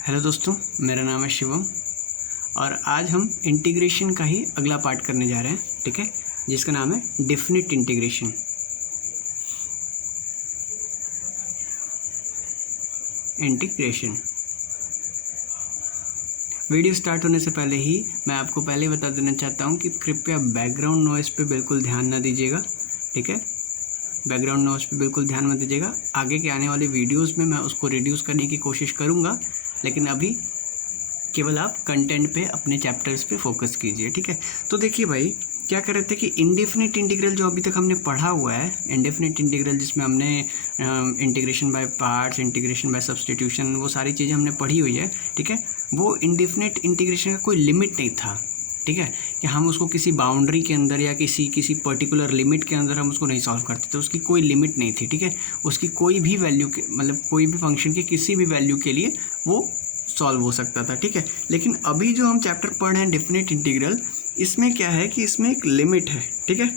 Hello दोस्तों, मेरा नाम है शिवम और आज हम इंटीग्रेशन का ही अगला पार्ट करने जा रहे हैं। ठीक है, जिसका नाम है डेफिनिट इंटीग्रेशन। वीडियो स्टार्ट होने से पहले ही मैं आपको पहले बता देना चाहता हूं कि कृपया बैकग्राउंड नॉइस पे बिल्कुल ध्यान न दीजिएगा। ठीक है, बैकग्राउंड नॉइस पे बिल्कुल ध्यान मत दीजिएगा। आगे के आने वाले वीडियोस में मैं उसको रिड्यूस करने की कोशिश करूँगा, लेकिन अभी केवल आप कंटेंट पे अपने चैप्टर्स पे फोकस कीजिए। ठीक है, तो देखिए भाई, क्या कर रहे थे कि इंडेफिनिट इंटीग्रल जो अभी तक हमने पढ़ा हुआ है, इंडेफिनिट इंटीग्रल जिसमें हमने integration by parts, integration by substitution, वो सारी चीज़ें हमने पढ़ी हुई है। ठीक है, वो इंडेफिनिट इंटीग्रेशन का कोई लिमिट नहीं था। ठीक है, कि हम उसको किसी बाउंड्री के अंदर या किसी पर्टिकुलर लिमिट के अंदर हम उसको नहीं सॉल्व करते थे। उसकी कोई लिमिट नहीं थी। ठीक है, उसकी कोई भी वैल्यू के मतलब कोई भी फंक्शन की किसी भी वैल्यू के लिए वो सॉल्व हो सकता था। ठीक है, लेकिन अभी जो हम चैप्टर पढ़ रहे हैं डेफिनेट इंटीग्रल, इसमें क्या है कि इसमें एक लिमिट है। ठीक है,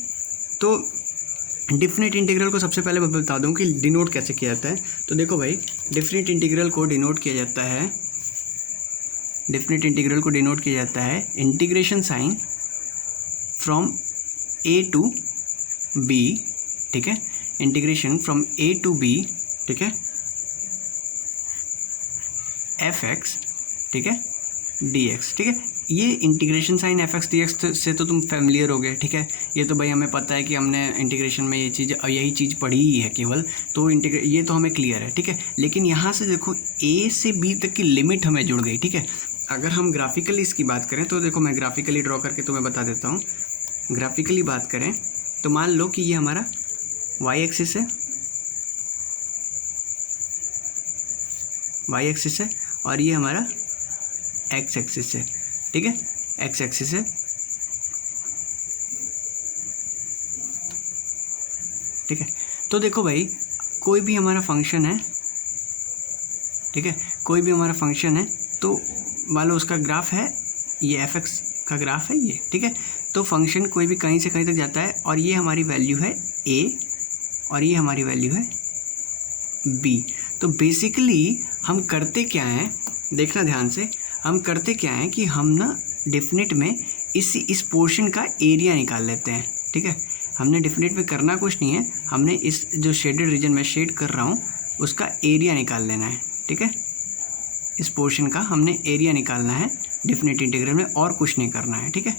तो डेफिनेट इंटीग्रल को सबसे पहले मैं बता दूं कि डिनोट कैसे किया जाता है। तो देखो भाई, डेफिनेट इंटीग्रल को डिनोट किया जाता है integration sign from A to B. ठीक है, integration from A to B. ठीक है, एफ एक्स, ठीक है, डी एक्स। ठीक है, ये integration sign F X D X से तो तुम फैमिलियर हो गए। ठीक है, ये तो भाई हमें पता है कि हमने इंटीग्रेशन में यही चीज़ पढ़ी ही है केवल, तो ये तो हमें क्लियर है। ठीक है, लेकिन यहाँ से देखो ए से बी तक की लिमिट हमें जुड़ गई। ठीक है, अगर हम ग्राफिकली इसकी बात करें तो देखो, मैं ग्राफिकली ड्रॉ करके तुम्हें बता देता हूँ। ग्राफिकली बात करें तो मान लो कि ये हमारा वाई एक्सिस है और ये हमारा एक्स एक्सिस है। ठीक है, एक्स एक्सिस है। ठीक है, तो देखो भाई, कोई भी हमारा फंक्शन है, ठीक है, कोई भी हमारा फंक्शन है, तो मान लो उसका ग्राफ है, ये एफ एक्स का ग्राफ है ये। ठीक है, तो फंक्शन कोई भी कहीं से कहीं तक जाता है और ये हमारी वैल्यू है ए और ये हमारी वैल्यू है बी। तो बेसिकली हम करते क्या हैं, देखना ध्यान से, हम करते क्या हैं कि हम ना डेफिनेट में इस पोर्शन का एरिया निकाल लेते हैं। ठीक है, हमने डेफिनेट में करना कुछ नहीं है, हमने इस जो शेडेड रीजन में शेड कर रहा हूँ उसका एरिया निकाल लेना है। ठीक है, इस पोर्शन का हमने एरिया निकालना है डेफिनेट इंटीग्रल में, और कुछ नहीं करना है। ठीक है,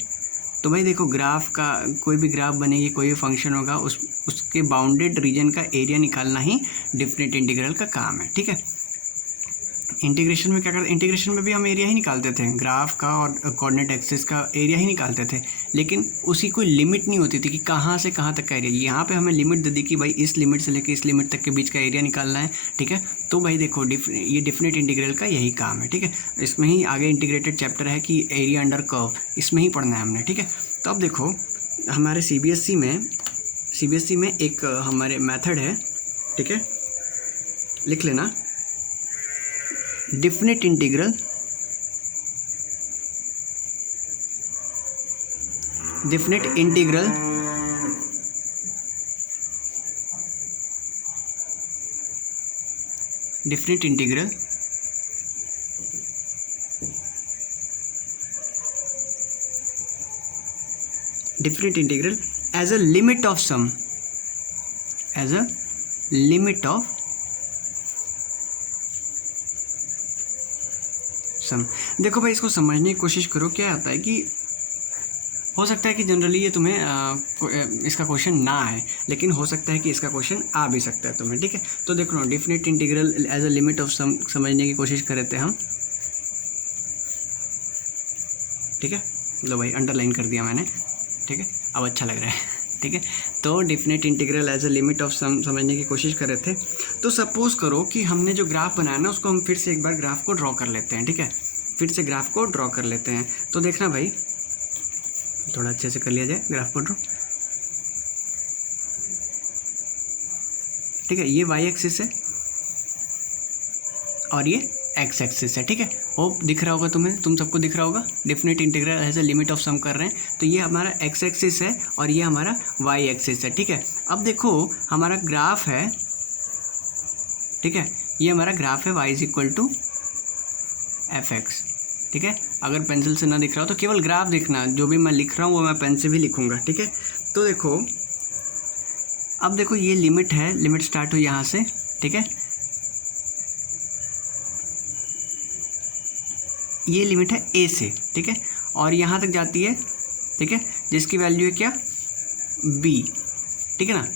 तो भाई देखो, ग्राफ का कोई भी ग्राफ बनेगी, कोई भी फंक्शन होगा, उसके बाउंडेड रीजन का एरिया निकालना ही डेफिनेट इंटीग्रल का काम है। ठीक है, इंटीग्रेशन में क्या करते, इंटीग्रेशन में भी हम एरिया ही निकालते थे, ग्राफ का और कोऑर्डिनेट एक्सिस का एरिया ही निकालते थे, लेकिन उसकी कोई लिमिट नहीं होती थी कि कहाँ से कहाँ तक का एरिया। यहाँ पे हमें लिमिट दे दी कि भाई इस लिमिट से लेकर इस लिमिट तक के बीच का एरिया निकालना है। ठीक है, तो भाई देखो, ये डेफिनेट इंटीग्रल का यही काम है। ठीक है, इसमें ही आगे इंटीग्रेटेड चैप्टर है कि एरिया अंडर कर्व, इसमें ही पढ़ना है हमने। ठीक है, तो अब देखो, हमारे सीबीएसई में एक हमारे मेथड है। ठीक है, लिख लेना, definite integral as a limit of sum, देखो भाई, इसको समझने की कोशिश करो। क्या आता है कि हो सकता है कि जनरली ये तुम्हें इसका क्वेश्चन ना आए, लेकिन हो सकता है कि इसका क्वेश्चन आ भी सकता है तुम्हें। ठीक है, तो देखो ना, definite integral as a limit of sum समझने की कोशिश कर रहे थे हम। ठीक है, लो भाई, अंडरलाइन कर दिया मैंने। ठीक है, अब अच्छा लग रहा है। ठीक है, तो definite integral as a limit of sum समझने की कोशिश कर रहे थे। तो सपोज करो कि हमने जो ग्राफ बनाया ना, उसको हम फिर से एक बार ग्राफ को ड्रॉ कर लेते हैं। ठीक है, फिर से ग्राफ को ड्रॉ कर लेते हैं। तो देखना भाई, थोड़ा अच्छे से कर लिया जाए ग्राफ को ड्रॉ। ठीक है, ये वाई एक्सिस है और ये एक्स एक्सिस है। ठीक है, होप दिख रहा होगा तुम्हें, तुम सबको दिख रहा होगा। Definite integral as a limit of sum कर रहे हैं, तो ये हमारा एक्स एक्सिस है और ये हमारा वाई एक्सिस है। ठीक है, अब देखो हमारा ग्राफ है, ठीक है, ये हमारा ग्राफ है y is equal to fx, ठीक है। अगर पेंसिल से ना दिख रहा हो तो केवल ग्राफ देखना, जो भी मैं लिख रहा हूँ वो मैं पेन से भी लिखूँगा, ठीक है। तो देखो, अब देखो ये लिमिट है, लिमिट स्टार्ट हुई यहाँ से, ठीक है। ये लिमिट है a से, ठीक है, और यहाँ तक जाती है, ठीक है, जिसकी वैल्यू है क्या, b, ठीक है ना।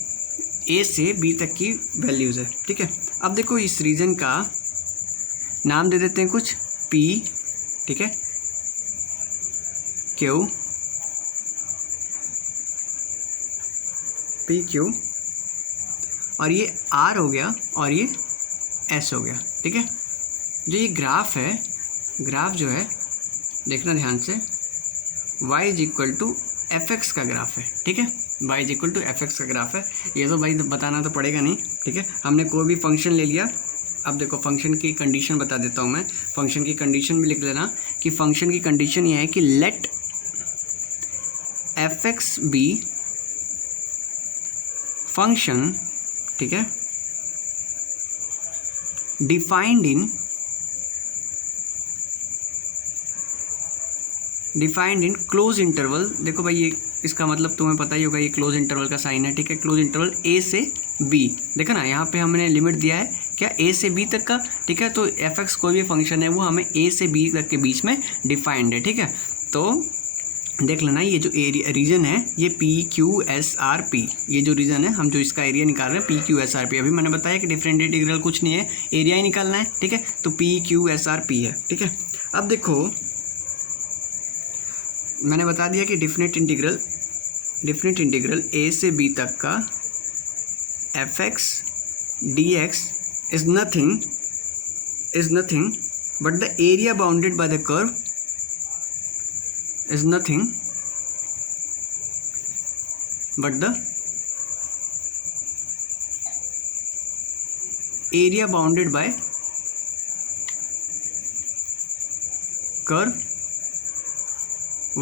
a से b तक की वैल्यूज़ है, ठीक है। अब देखो इस रीजन का नाम दे देते हैं कुछ p, ठीक है, q, p q, और ये r हो गया और ये s हो गया, ठीक है। जो ये ग्राफ है, ग्राफ जो है देखना ध्यान से, y is equal to F X का ग्राफ है, ठीक है। y is equal to F X का ग्राफ है। ये तो भाई बताना तो पड़ेगा नहीं, ठीक है। हमने कोई भी फंक्शन ले लिया। अब देखो फंक्शन की कंडीशन बता देता हूँ मैं, फंक्शन की कंडीशन भी लिख लेना कि फंक्शन की कंडीशन ये है कि let F X be function, ठीक है, डिफाइंड इन क्लोज इंटरवल। देखो भाई ये इसका मतलब तुम्हें पता ही होगा, ये क्लोज इंटरवल का साइन है, ठीक है। क्लोज इंटरवल a से b, देखो ना यहाँ पे हमने लिमिट दिया है क्या, a से b तक का, ठीक है। तो एफ एक्स कोई भी फंक्शन है वो हमें a से b तक के बीच में डिफाइंड है, ठीक है। तो देख लेना ये जो एरिया रीजन है ये P Q S R P, ये जो रीजन है हम जो इसका एरिया निकाल रहे हैं P Q S R P. अभी मैंने बताया कि डिफरेंट इंटीग्रल कुछ नहीं है, एरिया ही निकालना है, ठीक है। तो P Q S R P है, ठीक है। अब देखो मैंने बता दिया कि डिफरेंट इंटीग्रल ए से बी तक का F X D x is nothing but the area bounded by the curve is nothing but the area bounded by curve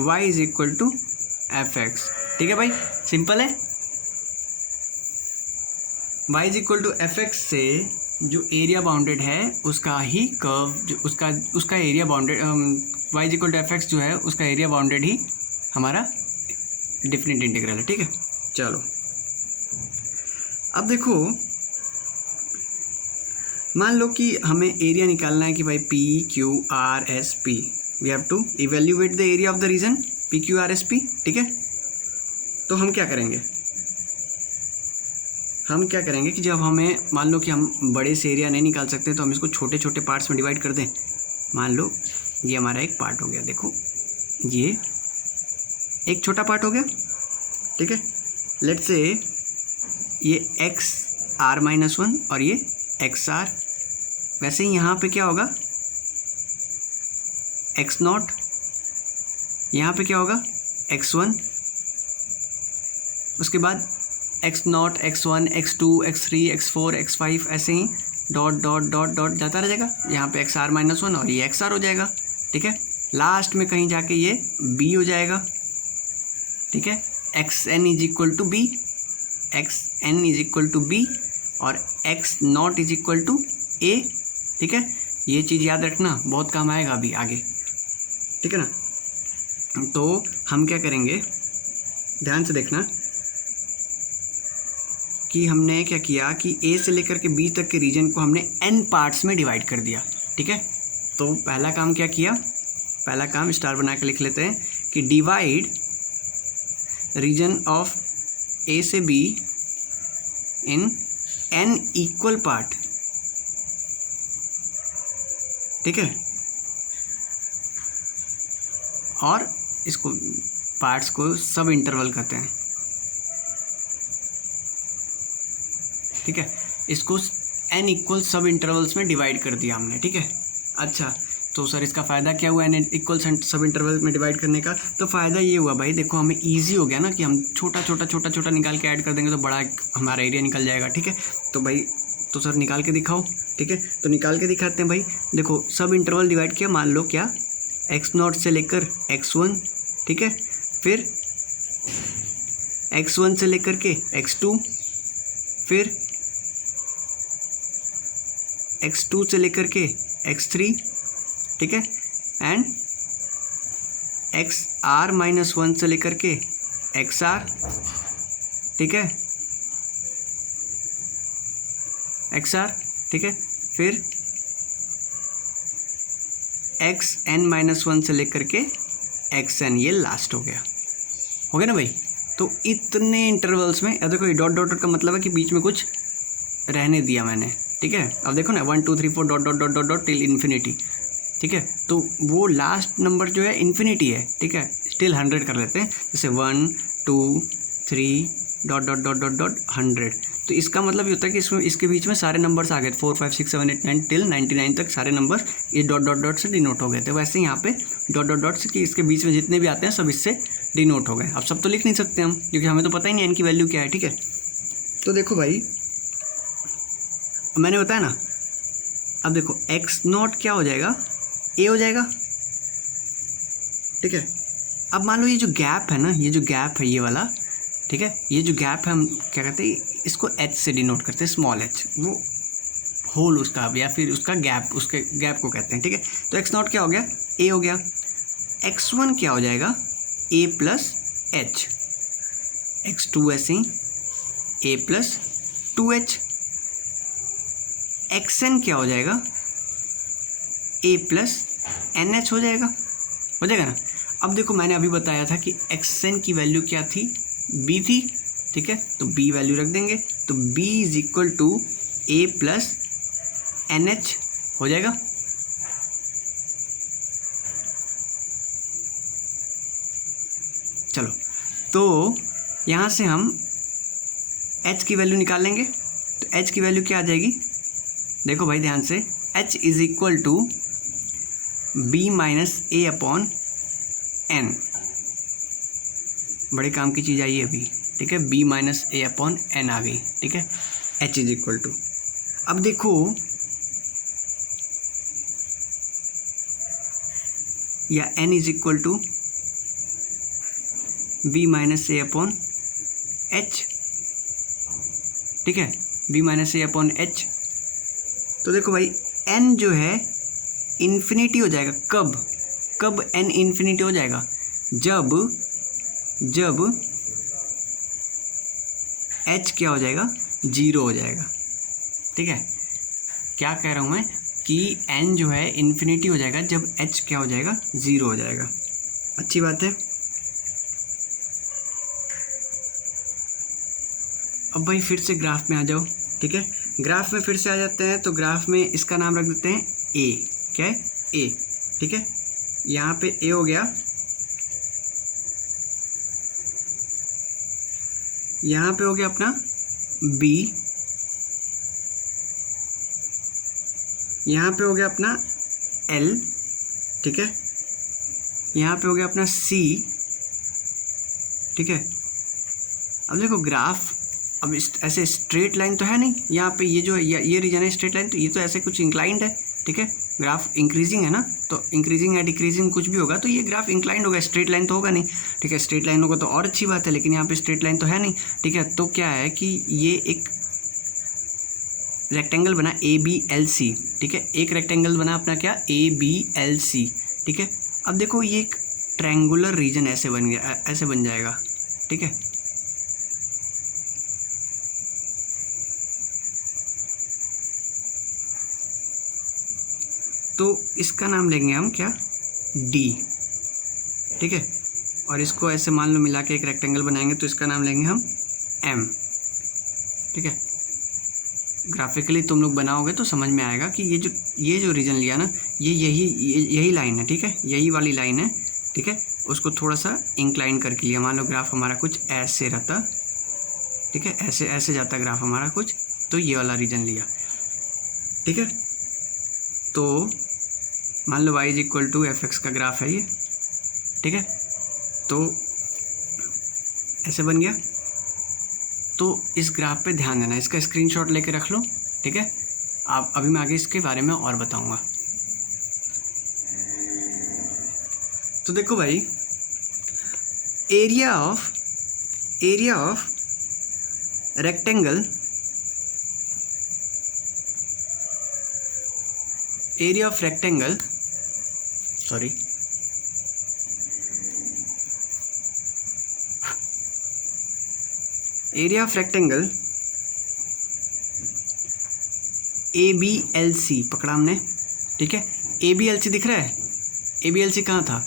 y is equal to fx, ठीक है भाई, सिंपल है। y is equal to fx से जो area bounded है उसका ही curve, जो उसका area bounded, y is equal to F X जो है उसका एरिया बाउंडेड ही हमारा डिफरेंट इंटीग्रल है, ठीक है। चलो अब देखो, मान लो कि हमें एरिया निकालना है कि भाई P Q R S P, we have to evaluate the area of the region P Q R S P, ठीक है। तो हम क्या करेंगे कि जब हमें मान लो कि हम बड़े से एरिया नहीं निकाल सकते तो हम इसको छोटे छोटे पार्ट्स में डिवाइड कर दें। मान लो ये हमारा एक पार्ट हो गया, देखो ये एक छोटा पार्ट हो गया, ठीक है। लेट्स से ये एक्स आर माइनस वन और ये एक्स आर, वैसे ही यहाँ पे क्या होगा एक्स नॉट, यहाँ पे क्या होगा एक्स वन, उसके बाद X naught, X one, X two, X three, X four, X five, ऐसे ही डॉट डॉट डॉट डॉट जाता रह जाएगा। यहाँ पे एक्स आर माइनस वन और ये एक्स आर हो जाएगा, ठीक है। लास्ट में कहीं जाके ये b हो जाएगा, ठीक है। X n is equal to b, x n is equal to b और x naught is equal to a, ठीक है। ये चीज़ याद रखना, बहुत काम आएगा अभी आगे, ठीक है ना। तो हम क्या करेंगे, ध्यान से देखना कि हमने क्या किया कि a से लेकर के b तक के रीजन को हमने n पार्ट्स में डिवाइड कर दिया, ठीक है। तो पहला काम क्या किया, पहला काम स्टार बना के लिख लेते हैं कि डिवाइड रीजन ऑफ a से b इन n इक्वल पार्ट, ठीक है। और इसको पार्ट्स को सब इंटरवल कहते हैं, ठीक है। इसको n इक्वल सब इंटरवल्स में डिवाइड कर दिया हमने, ठीक है। अच्छा तो सर इसका फ़ायदा क्या हुआ n इक्वल सब इंटरवल में डिवाइड करने का? तो फ़ायदा ये हुआ भाई, देखो हमें इजी हो गया ना कि हम छोटा छोटा निकाल के ऐड कर देंगे तो बड़ा हमारा एरिया निकल जाएगा, ठीक है। तो भाई तो सर निकाल के दिखाओ, ठीक है। तो निकाल के दिखाते हैं भाई। देखो सब इंटरवल डिवाइड किया, मान लो क्या एक्स नॉट से लेकर एक्स वन, ठीक है। फिर एक्स वन से लेकर के एक्स टू, फिर x2 से लेकर के x3, ठीक है, एंड एक्स आर माइनस 1 से लेकर के एक्स आर, ठीक है, एक्स आर, ठीक है, फिर एक्स एन माइनस 1 से लेकर के एक्स एन, ये लास्ट हो गया ना भाई। तो इतने इंटरवल्स में, अब देखो ये डॉट डॉट डॉट का मतलब है कि बीच में कुछ रहने दिया मैंने, ठीक है। अब देखो ना 1 2 3 4 dot dot dot dot dot till infinity, ठीक है। तो वो लास्ट नंबर जो है इन्फिनिटी है, ठीक है, स्टिल 100 कर लेते हैं, जैसे 1 2 3 dot dot dot dot dot 100। तो इसका मतलब ये होता है कि इसमें इसके बीच में सारे नंबर्स आ गए, 4 5 6 7 8 9 टिल 99 तक सारे नंबर ये डॉट डॉट डॉट से डिनोट हो गए थे। वैसे यहाँ पे डॉट डॉट डॉट से कि इसके बीच में जितने भी आते हैं सब इससे डिनोट हो गए। अब सब तो लिख नहीं सकते हम, क्योंकि हमें तो पता ही नहीं एन की वैल्यू क्या है, ठीक है। तो देखो भाई, मैंने बताया ना, अब देखो एक्स नॉट क्या हो जाएगा, ए हो जाएगा, ठीक है। अब मान लो ये जो गैप है ना, ये जो गैप है ये वाला, ठीक है, ये जो गैप है हम क्या कहते हैं, इसको एच से डिनोट करते हैं, स्मॉल एच, वो होल उसका या फिर उसका गैप, उसके गैप को कहते हैं, ठीक है। तो एक्स नॉट क्या हो गया, ए हो गया। एक्स वन क्या हो जाएगा, ए प्लस एच, एक्स टू ऐसे ही ए प्लस 2h, एक्स एन क्या हो जाएगा, ए प्लस एन एच हो जाएगा ना। अब देखो मैंने अभी बताया था कि एक्स एन की वैल्यू क्या थी, बी थी, ठीक है, तो बी वैल्यू रख देंगे, तो B is equal to A plus N H हो जाएगा। चलो, तो यहाँ से हम h की वैल्यू निकाल लेंगे, तो h की वैल्यू क्या आ जाएगी, देखो भाई ध्यान से, h is equal to B minus A upon N, बड़े काम की चीज़ आई है अभी, ठीक है, b minus A upon N आ गई, ठीक है, h इज इक्वल टू, अब देखो या n is equal to b minus A upon h, ठीक है, b minus A upon h। तो देखो भाई n जो है इन्फिनिटी हो जाएगा, कब n इन्फिनिटी हो जाएगा, जब h क्या हो जाएगा, 0 हो जाएगा, ठीक है। क्या कह रहा हूँ मैं कि n जो है इन्फिनिटी हो जाएगा जब h क्या हो जाएगा, 0 हो जाएगा। अच्छी बात है। अब भाई फिर से ग्राफ में आ जाओ, ठीक है, ग्राफ में फिर से आ जाते हैं। तो ग्राफ में इसका नाम रख देते हैं ए, क्या है, ए, ठीक है, यहाँ पे ए हो गया, यहाँ पे हो गया अपना बी, यहाँ पे हो गया अपना एल, ठीक है, यहाँ पे हो गया अपना सी, ठीक है। अब देखो ग्राफ, अब ऐसे स्ट्रेट लाइन तो है नहीं, यहाँ पे ये जो है ये रीजन है स्ट्रेट लाइन, तो ये तो ऐसे कुछ इंक्लाइंड है, ठीक है, ग्राफ इंक्रीजिंग है ना, तो इंक्रीजिंग या डिक्रीजिंग कुछ भी होगा तो ये ग्राफ इंक्लाइंड होगा, स्ट्रेट लाइन तो होगा नहीं, ठीक है। स्ट्रेट लाइन होगा तो और अच्छी बात है, लेकिन यहाँ पे स्ट्रेट लाइन तो है नहीं, ठीक है। तो क्या है कि ये एक रेक्टेंगल बना ए बी एल सी, ठीक है, एक रेक्टेंगल बना अपना क्या, ए बी एल सी, ठीक है। अब देखो ये एक ट्रायंगुलर रीजन ऐसे बन गया, ऐसे बन जाएगा, ठीक है। तो इसका नाम लेंगे हम क्या, डी, ठीक है, और इसको ऐसे मान लो मिला के एक रेक्टेंगल बनाएंगे तो इसका नाम लेंगे हम एम, ठीक है। ग्राफिकली तुम लोग बनाओगे तो समझ में आएगा कि ये जो रीजन लिया ना, ये यही लाइन है, ठीक है, यही वाली लाइन है, ठीक है, उसको थोड़ा सा इंक्लाइन करके लिया। मान लो ग्राफ हमारा कुछ ऐसे रहता, ठीक है, ऐसे जाता ग्राफ हमारा कुछ, तो ये वाला रीजन लिया, ठीक है। तो मान लो y is equal to F X का ग्राफ है ये, ठीक है, तो ऐसे बन गया। तो इस ग्राफ पे ध्यान देना, इसका स्क्रीनशॉट लेके रख लो, ठीक है। आप अभी मैं आगे इसके बारे में और बताऊंगा। तो देखो भाई, area of rectangle, area of rectangle sorry, area of rectangle ABLC पकड़ा हमने, ठीक है। ABLC दिख रहा है, ABLC कहाँ था।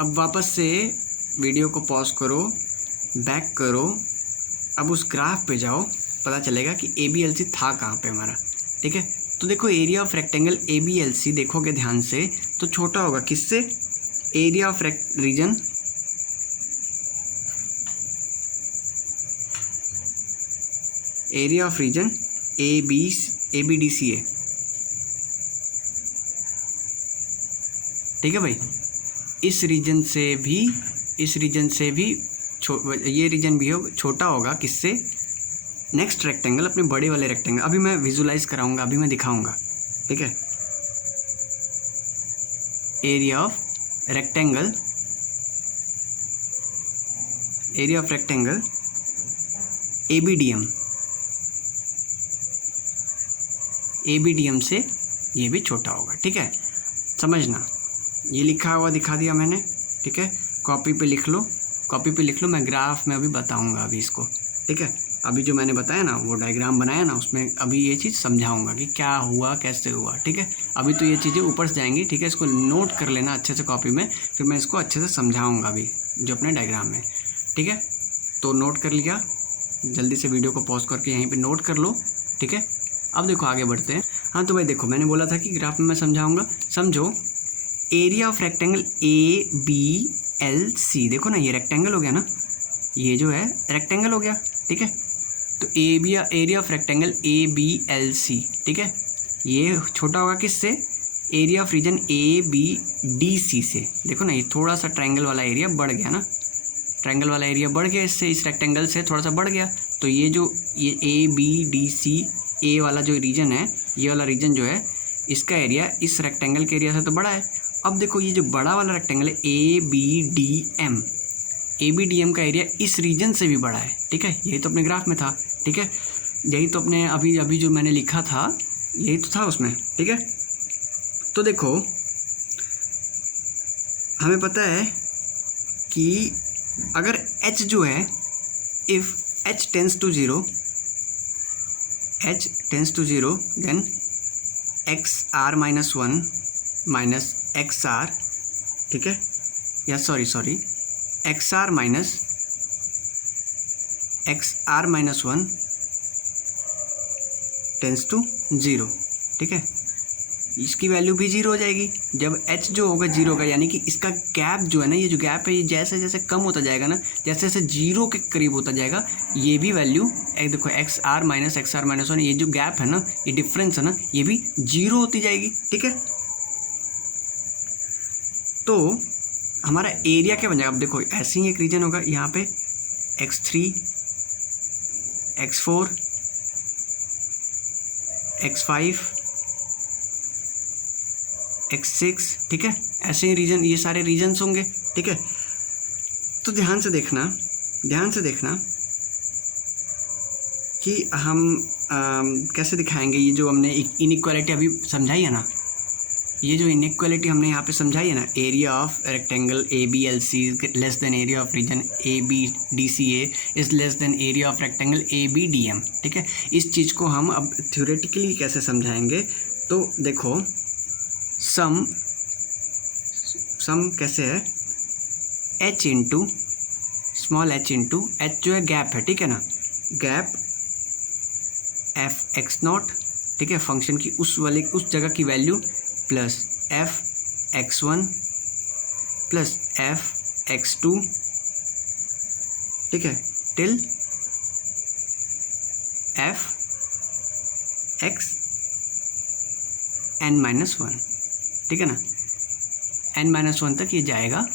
अब वापस से वीडियो को पॉज करो, बैक करो, अब उस ग्राफ पे जाओ, पता चलेगा कि ABLC था कहाँ पे हमारा, ठीक है। तो देखो एरिया ऑफ रेक्टेंगल ABLC देखोगे ध्यान से तो छोटा होगा किससे, area of region area of region ABDCA, ठीक है भाई। इस रीजन से भी ये रीजन भी छोटा होगा किससे, नेक्स्ट रेक्टेंगल, अपने बड़े वाले रेक्टेंगल। अभी मैं विजुलाइज कराऊंगा, अभी मैं दिखाऊंगा, ठीक है। एरिया ऑफ रेक्टेंगल ABDM से ये भी छोटा होगा, ठीक है। समझना, ये लिखा हुआ दिखा दिया मैंने, ठीक है। कॉपी पे लिख लो, मैं ग्राफ में अभी बताऊंगा अभी इसको, ठीक है। अभी जो मैंने बताया ना, वो डायग्राम बनाया ना, उसमें अभी ये चीज़ समझाऊंगा कि क्या हुआ, कैसे हुआ, ठीक है। अभी तो ये चीज़ें ऊपर से जाएंगी, ठीक है। इसको नोट कर लेना अच्छे से कॉपी में, फिर मैं इसको अच्छे से समझाऊंगा अभी जो अपने डायग्राम में, ठीक है। तो नोट कर लिया, जल्दी से वीडियो को पॉज करके यहीं पर नोट कर लो, ठीक है। अब देखो आगे बढ़ते हैं। हाँ तो भाई देखो, मैंने बोला था कि ग्राफ में मैं समझाऊंगा, समझो। एरिया ऑफ रेक्टेंगल ABLC, देखो ना ये रेक्टेंगल हो गया ना, ये जो है रेक्टेंगल हो गया, ठीक है। तो एरिया ऑफ रेक्टेंगल ABLC, ठीक है, ये छोटा होगा किससे, एरिया ऑफ रीजन ABDC से। देखो ना ये थोड़ा सा ट्रायंगल वाला एरिया बढ़ गया ना, ट्रायंगल वाला एरिया बढ़ गया इससे, इस रेक्टेंगल से थोड़ा सा बढ़ गया। तो ये जो ये ABDC ए वाला जो रीजन है, ये वाला रीजन जो है, इसका एरिया इस रेक्टेंगल के एरिया से तो बड़ा है। अब देखो ये जो बड़ा वाला रेक्टेंगल है ABDM का एरिया इस रीजन से भी बड़ा है, ठीक है। यही तो अपने ग्राफ में था, ठीक है। यही तो अपने अभी जो मैंने लिखा था, यही तो था उसमें, ठीक है। तो देखो हमें पता है कि अगर H जो है, if H tends to zero then XR - 1 minus XR, ठीक है, या सॉरी XR - 1 टेंस टू 0, ठीक है। इसकी वैल्यू भी 0 हो जाएगी जब H जो होगा 0 का, यानी कि इसका गैप जो है ना, ये जो गैप है ये जैसे जैसे कम होता जाएगा ना, जैसे जैसे 0 के करीब होता जाएगा, ये भी वैल्यू देखो XR - 1 ये जो गैप है ना, ये डिफरेंस है ना, ये भी 0 होती जाएगी, ठीक है। तो हमारा एरिया क्या बन जाएगा, अब देखो ऐसे ही एक रीजन होगा, यहाँ पे X3 X4 X5 X6, ठीक है। ऐसे ही रीजन, ये सारे रीजन्स होंगे, ठीक है। तो ध्यान से देखना कि हम कैसे दिखाएंगे ये जो हमने इनइक्वालिटी अभी समझाई है ना, ये जो इनइक्वालिटी हमने यहाँ पे समझाई है ना, area of rectangle ABLC less than area of region ABDCA is less than area of rectangle ABDM, ठीक है। इस चीज़ को हम अब थ्योरेटिकली कैसे समझाएंगे, तो देखो सम कैसे है, H into small h into H जो है गैप है, ठीक है ना, गैप Fx0, ठीक है, फंक्शन की उस जगह की value plus Fx1 plus Fx2, ठीक है, टिल Fxn-1, ठीक है ना, n-1 तक ये जाएगा।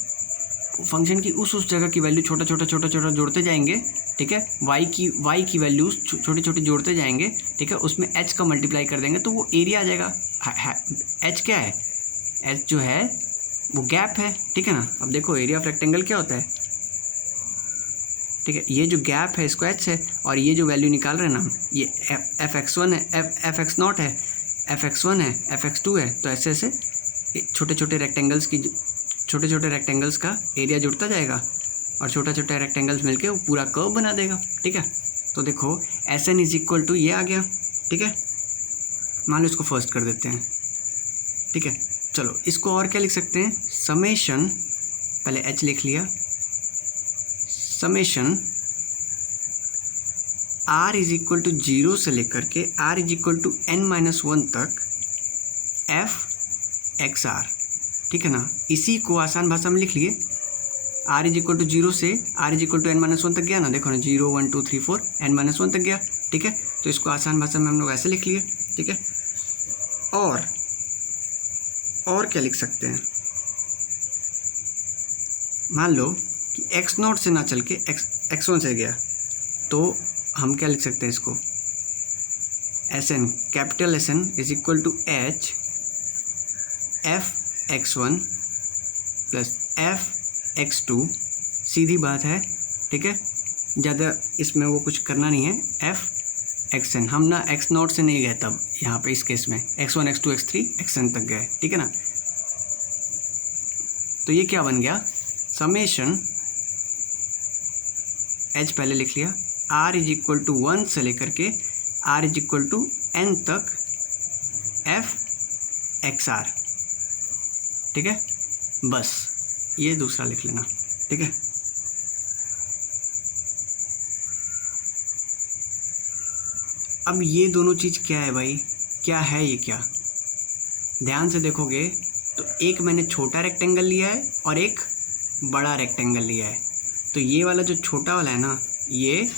फंक्शन की उस जगह की वैल्यू छोटा छोटा जोड़ते जाएंगे, ठीक है। y की वैल्यूज छोटी जोड़ते जाएंगे, ठीक है। उसमें h का मल्टीप्लाई कर देंगे तो वो एरिया आ जाएगा। h क्या है, h जो है वो गैप है, ठीक है ना। अब देखो एरिया ऑफ रेक्टेंगल क्या होता है, ठीक है, ये जो गैप है इसको h है, और ये जो वैल्यू निकाल रहे हैं ना हम, ये Fx1 है, Fx0 है, Fx1 है, Fx2 है, तो ऐसे ऐसे छोटे छोटे रेक्टेंगल्स का एरिया जुड़ता जाएगा और छोटा छोटा रेक्टेंगल्स मिलके वो पूरा कर्व बना देगा। ठीक है, तो देखो S N is equal to ये आ गया। ठीक है, मान लो इसको फर्स्ट कर देते हैं। ठीक है, चलो इसको और क्या लिख सकते हैं, समेशन, पहले एच लिख लिया, summation R is equal to 0 से लेकर के are is equal to n-1 तक एफ एक्स आर। ठीक है ना, इसी को आसान भाषा में लिख लिए, आर इज इक्वल टू 0 से are is equal to n-1 तक गया ना, देखो ना 0 1 2 3 4 n-1 तक गया। ठीक है, तो इसको आसान भाषा में हम लोग ऐसे लिख लिए। ठीक है, और क्या लिख सकते हैं, मान लो कि x0 से ना चल के x1 से गया, तो हम क्या लिख सकते हैं इसको, S N, capital S N is equal to H F x1 plus F x2, सीधी बात है। ठीक है, ज़्यादा इसमें वो कुछ करना नहीं है, एफ एक्स एन, हम ना x0 से नहीं गए तब, यहाँ पे इस केस में x1 x2 x3 xn तक गए। ठीक है ना, तो ये क्या बन गया, समेशन h पहले लिख लिया, r इज इक्वल टू 1 से लेकर के r is equal to n तक f एक्स आर। ठीक है, बस ये दूसरा लिख लेना। ठीक है, अब ये दोनों चीज़ क्या है भाई, क्या है ये, क्या ध्यान से देखोगे तो एक मैंने छोटा रेक्टेंगल लिया है और एक बड़ा रेक्टेंगल लिया है। तो ये वाला जो छोटा वाला है ना, ये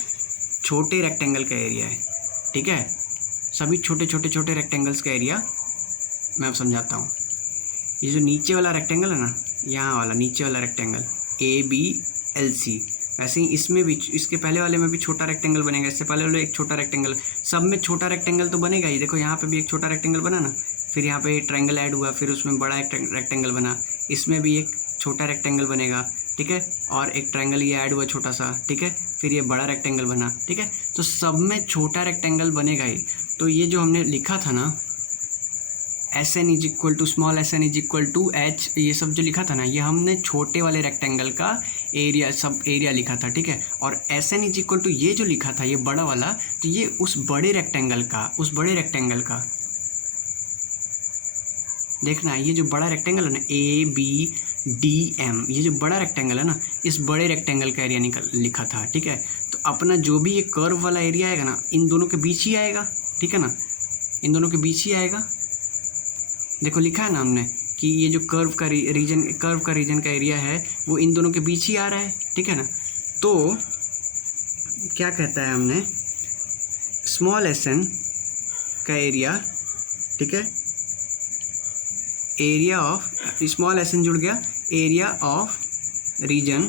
छोटे रेक्टेंगल का एरिया है। ठीक है, सभी छोटे छोटे छोटे रेक्टेंगल्स का एरिया मैं अब समझाता हूँ। ये जो नीचे वाला रेक्टेंगल है ना, यहाँ वाला नीचे वाला रेक्टेंगल ABLC, वैसे ही इसमें भी, इसके पहले वाले में भी छोटा रेक्टेंगल बनेगा, इससे पहले वाले एक छोटा रेक्टेंगल, सब में छोटा रेक्टेंगल तो बनेगा ही। देखो यहाँ पे भी एक छोटा रेक्टेंगल बना ना, फिर यहाँ पे ट्रायंगल ऐड हुआ, फिर उसमें बड़ा एक रेक्टेंगल बना, इसमें भी एक छोटा रेक्टेंगल बनेगा। ठीक है, और एक ट्रायंगल ये ऐड हुआ छोटा सा। ठीक है, फिर ये बड़ा रेक्टेंगल बना। ठीक है, तो सब में छोटा रेक्टेंगल बनेगा ही। तो ये जो हमने लिखा था ना, S N is equal to small S N is equal to H, ये सब जो लिखा था ना, ये हमने छोटे वाले रेक्टेंगल का एरिया, सब एरिया लिखा था। ठीक है, और S N is equal to ये जो लिखा था, ये बड़ा वाला, तो ये उस बड़े रेक्टेंगल का, देखना ये जो बड़ा रेक्टेंगल है ना, ABDM, ये जो बड़ा रेक्टेंगल है ना, इस बड़े रेक्टेंगल का एरिया लिखा था। ठीक है, तो अपना जो भी ये कर्व वाला एरिया आएगा ना, इन दोनों के बीच ही आएगा। ठीक है ना, इन दोनों के बीच ही आएगा। देखो लिखा है ना हमने कि ये जो कर्व का रीजन का एरिया है, वो इन दोनों के बीच ही आ रहा है। ठीक है ना, तो क्या कहता है हमने, स्मॉल एस एन का एरिया, ठीक है, area of, small S N जुड़ गया, area of region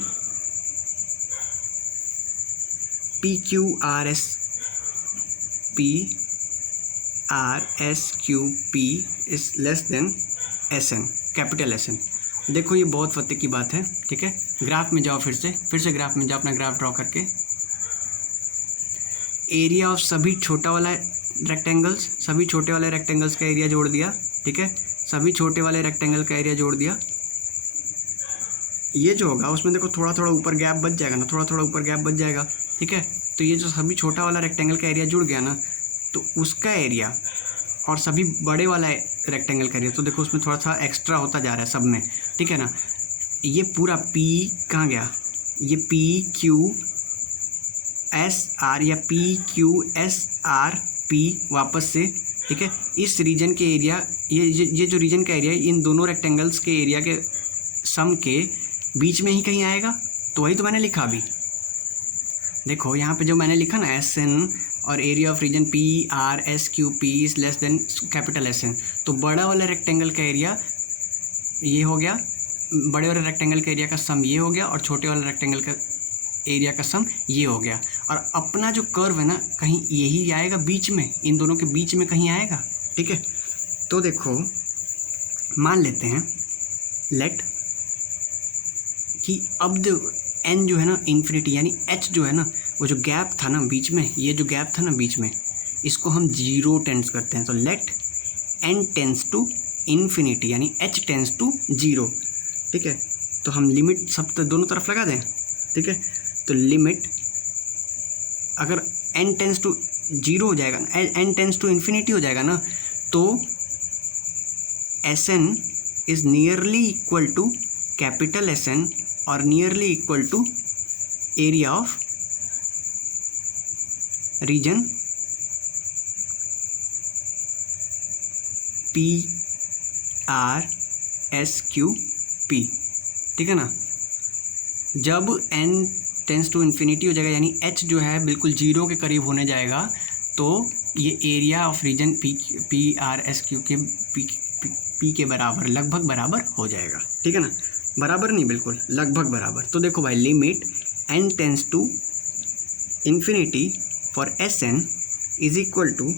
PQRSP is less than SN, capital SN। देखो ये बहुत पते की बात है। ठीक है, ग्राफ में जाओ, फिर से ग्राफ में जाओ, अपना ग्राफ ड्रॉ करके एरिया ऑफ सभी छोटा वाला रेक्टेंगल्स, सभी छोटे वाले रेक्टेंगल्स का एरिया जोड़ दिया। ठीक है, सभी छोटे वाले रेक्टेंगल का एरिया जोड़ दिया। ये जो होगा उसमें देखो थोड़ा थोड़ा ऊपर गैप बच जाएगा ना, थोड़ा थोड़ा ऊपर गैप बच जाएगा। ठीक है, तो ये जो सभी छोटा वाला रेक्टेंगल का एरिया जुड़ गया ना, तो उसका एरिया और सभी बड़े वाला रेक्टेंगल का एरिया, तो देखो उसमें थोड़ा सा एक्स्ट्रा होता जा रहा है सब में। ठीक है ना, ये पूरा P कहाँ गया, ये PQSR या PQSRP वापस से। ठीक है, इस रीजन के एरिया, ये जो रीजन का एरिया है, इन दोनों रेक्टेंगल्स के एरिया के सम के बीच में ही कहीं आएगा। तो वही तो मैंने लिखा अभी, देखो यहाँ पे जो मैंने लिखा ना, SN और area of region PRSQP is less than capital SN, तो बड़ा वाला रेक्टेंगल का एरिया ये हो गया, बड़े वाले रेक्टेंगल का एरिया का सम ये हो गया, और छोटे वाले रेक्टेंगल का एरिया का सम ये हो गया। और अपना जो कर्व है ना, कहीं यही आएगा बीच में, इन दोनों के बीच में कहीं आएगा। ठीक है, तो देखो मान लेते हैं लेट कि अब जो n जो है ना इन्फिनिटी, यानी h जो है ना, वो जो गैप था ना बीच में, ये जो गैप था ना बीच में, इसको हम 0 टेंस करते हैं। तो let n tends to infinity यानी h टेंस टू 0, ठीक है। तो हम लिमिट सब तो दोनों तरफ लगा दें, ठीक है। तो लिमिट अगर n टेंस टू 0 हो जाएगा, n टेंस टू इन्फिनिटी हो जाएगा ना, तो Sn is nearly equal to capital Sn और nearly equal to area of region PRSQP, ठीक है ना। जब n टेंस टू इन्फिनिटी हो जाएगा यानी h जो है बिल्कुल 0 के करीब होने जाएगा, तो ये area of region PRSQP P के बराबर, लगभग बराबर हो जाएगा, ठीक है ना। बराबर नहीं, बिल्कुल लगभग बराबर। तो देखो भाई, limit n tends to infinity for Sn is equal to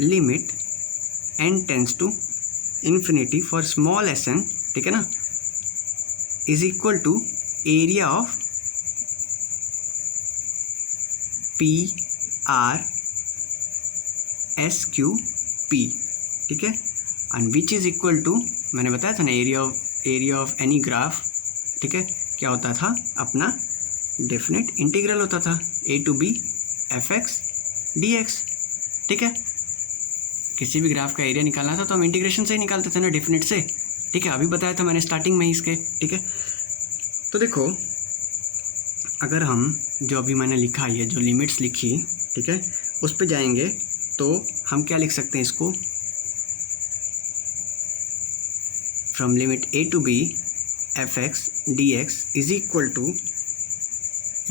limit n tends to infinity for small sn, ठीक है ना, is equal to area of PRSQP, ठीक है। And which is equal to, मैंने बताया था ना, एरिया ऑफ एनी ग्राफ, ठीक है, क्या होता था अपना डेफिनेट इंटीग्रल होता था a to b fx dx, ठीक है। किसी भी ग्राफ का एरिया निकालना था तो हम इंटीग्रेशन से ही निकालते थे ना, डेफिनेट से, ठीक है। अभी बताया था मैंने स्टार्टिंग में ही इसके, ठीक है। तो देखो, अगर हम जो अभी मैंने लिखा, ये जो लिमिट्स लिखी, ठीक है, उस पे जाएंगे तो हम क्या लिख सकते हैं इसको, from limit a to b fx dx is equal to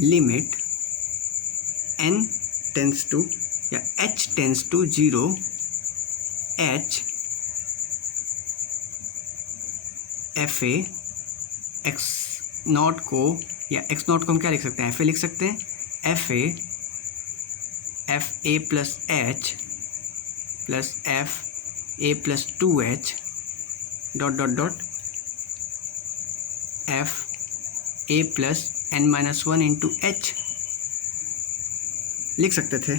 limit n tends to या h tends to 0 h F A X naught को, या एक्स नॉट को हम क्या लिख सकते हैं, एफ ए लिख सकते हैं, F A plus H plus F A plus 2h dot dot dot F A plus n-1 into H लिख सकते थे,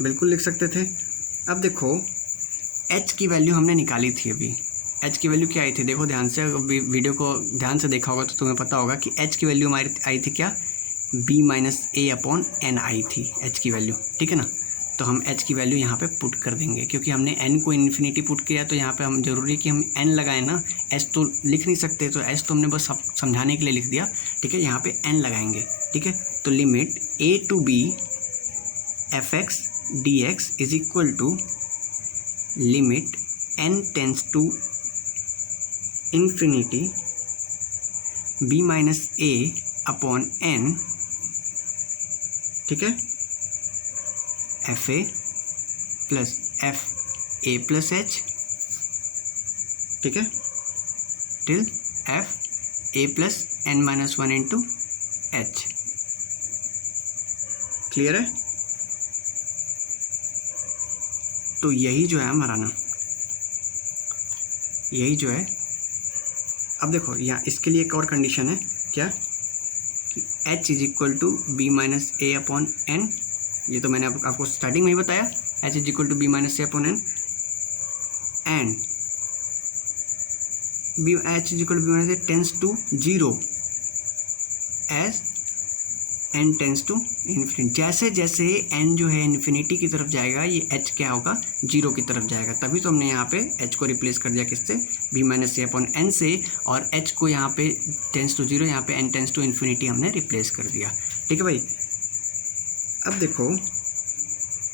बिल्कुल लिख सकते थे। अब देखो, h की वैल्यू हमने निकाली थी अभी। h की वैल्यू क्या आई थी, देखो ध्यान से, वीडियो को ध्यान से देखा होगा तो तुम्हें पता होगा कि h की वैल्यू हमारी आई थी क्या, b-a/n आई थी h की वैल्यू, ठीक है ना। तो हम h की वैल्यू यहाँ पे पुट कर देंगे, क्योंकि हमने n को इन्फिनिटी पुट किया, तो यहाँ पे हम जरूरी है कि हम n लगाएं ना, s तो लिख नहीं सकते, तो s तो हमने बस समझाने के लिए लिख दिया, ठीक है। यहाँ पे n लगाएंगे, ठीक है। तो limit a to b fx dx is equal to limit n tends to infinity b-a/n, ठीक है, F A plus F A plus H, ठीक है, till F A plus n-1 into H. Clear है। तो यही जो है हमारा ना, यही जो है। अब देखो, यहाँ इसके लिए एक और कंडीशन है, क्या, कि h is equal to b-a/n, ये तो मैंने आपको स्टार्टिंग में ही बताया, h is equal to b-a/n and h is equal to b-a tends to 0 as n tends to infinity. जैसे जैसे n जो है इन्फिनिटी की तरफ जाएगा, ये h क्या होगा, 0 की तरफ जाएगा। तभी तो हमने यहाँ पे h को रिप्लेस कर दिया किससे, b-a/n से, और h को यहाँ पे टेंस टू 0, यहाँ पे n टेंस टू इन्फिनिटी हमने रिप्लेस कर दिया, ठीक है भाई। अब देखो,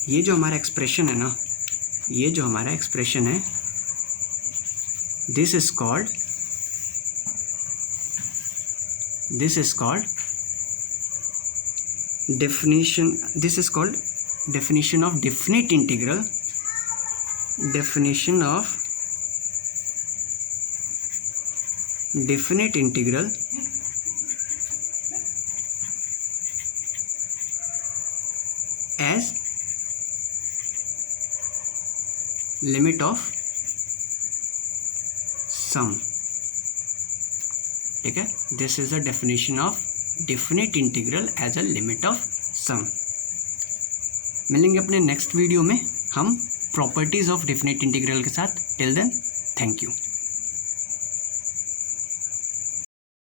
ये जो हमारा एक्सप्रेशन है ना, ये जो हमारा एक्सप्रेशन है, this is called definition, this is called definition of definite integral, definition of definite integral as limit of sum, ठीक है। This is the definition of definite integral as a limit of sum. मिलेंगे अपने next video में हम properties of definite integral के साथ। Till then thank you.